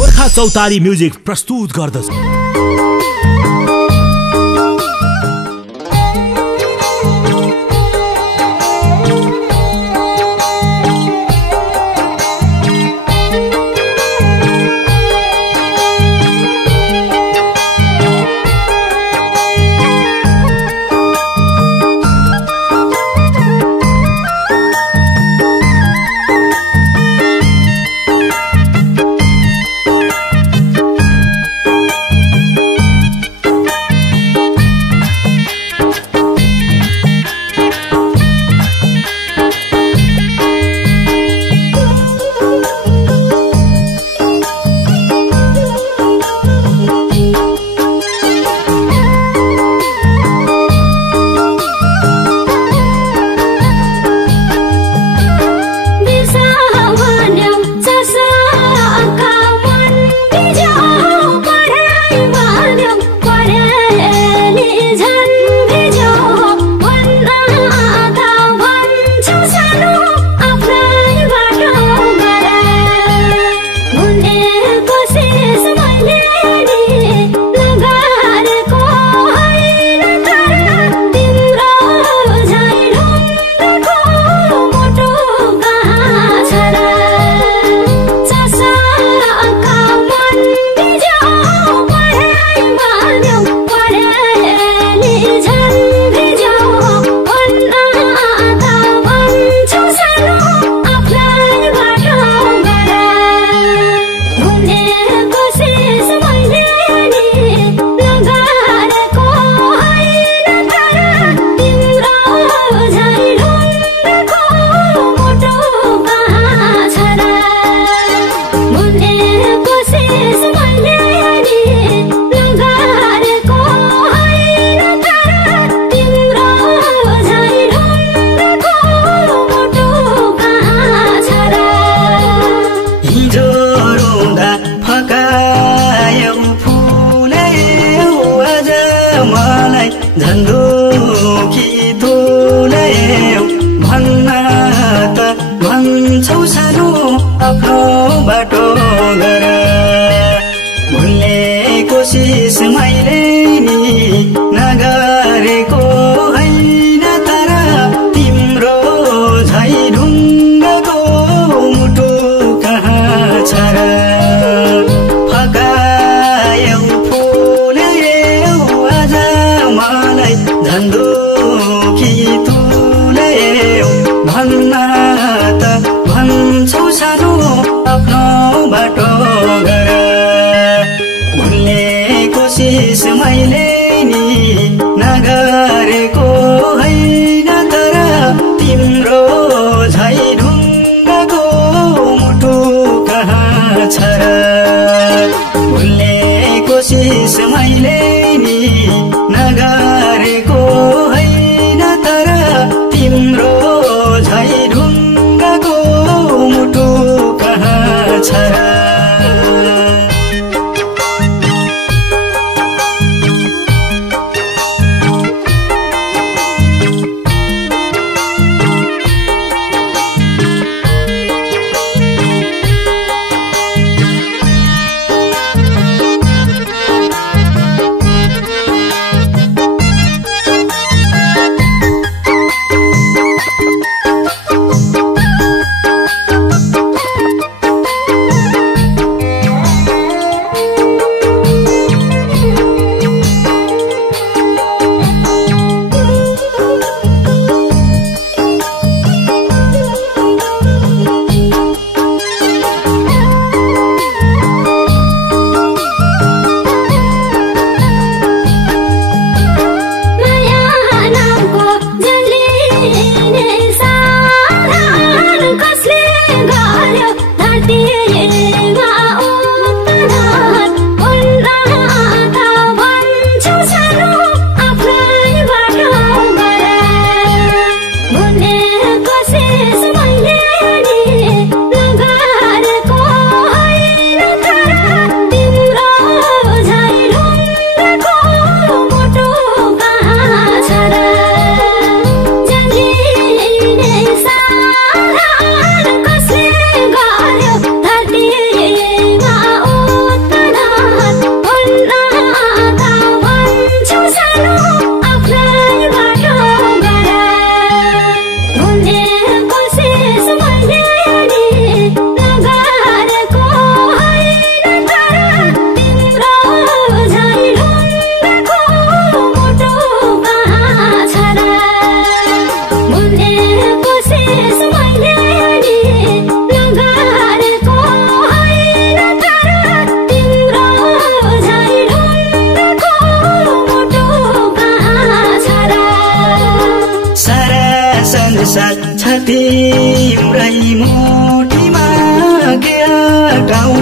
गोर्खा चौतारी म्युजिक प्रस्तुत गर्दछ।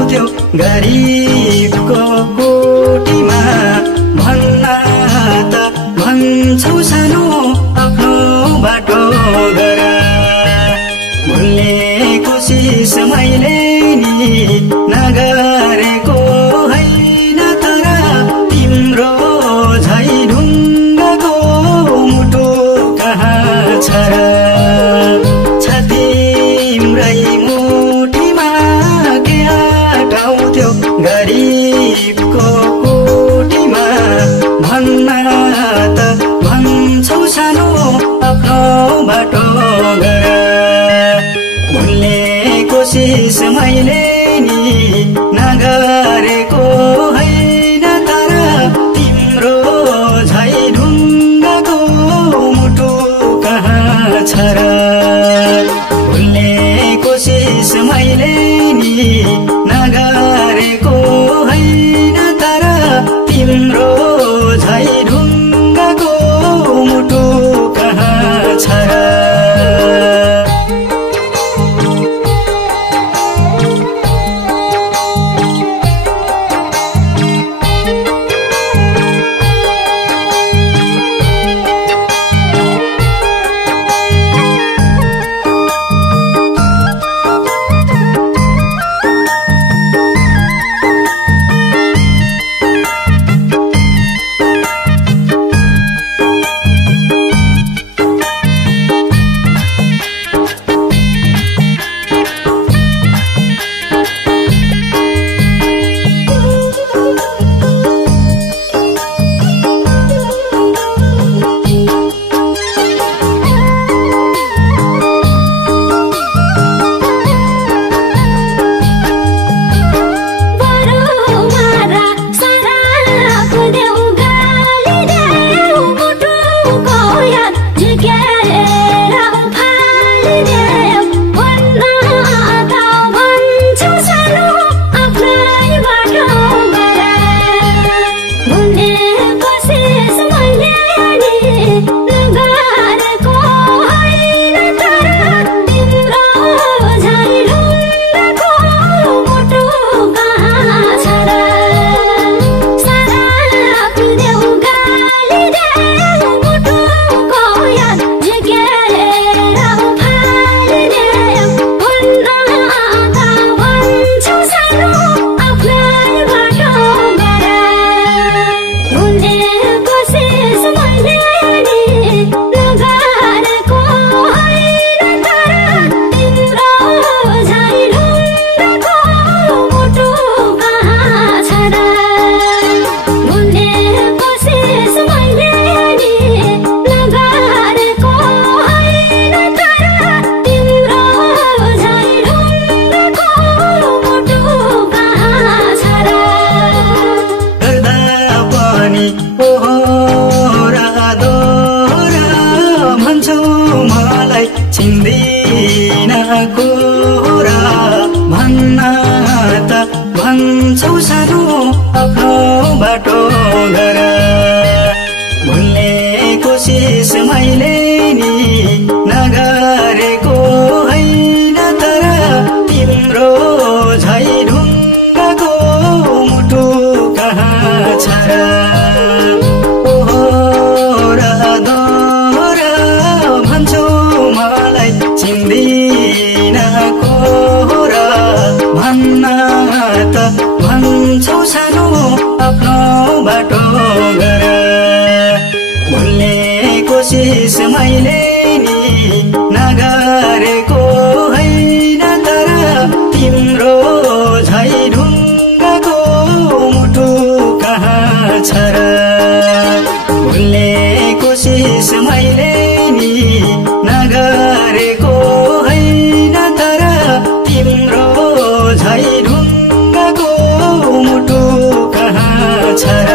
हटाउँथ्यो गरिबको कोटीमा भन्न त भन्छौ सानो आफ्नो बाटो गर भुल्ने कोसिस मैले नि नगरेको होइन तर तिम्रो झै ढुङ्गाको मुटु कहाँ छ र तिम्रै मुठीमा के हटाउँथ्यो गरिबको कोटीमा भन्न त भन्छौ सानो आफ्नो बाटो गर भुल्ने कोसिस मैले नि नगरेको होइन तर तिम्रो झै ढुङ्गाको मुटु कहाँ छ र भुल्ने कोसिस मैले नि नगरेको होइन तर तिम्रो झै ढुङ्गाको मुटु कहाँ छ र भन्छौ सानो आफ्नो बाटो गर भुल्ने कोसिस मैले नि नगरेको होइन तर तिम्रो झै ढुङ्गाको मुटु कहाँ छ र भन्छौ मलाई चिन्दिनको र भन्न त भन्छौ सानो आफ्नो बाटो गर भुल्ने कोसिस मैले नि नगरेको होइन तर तिम्रो झै ढुङ्गाको मुटु कहाँ छ र भुल्ने कोसिस मैले नि नगरेको होइन तर तिम्रो झै ढुङ्गाको मुटु कहाँ छ र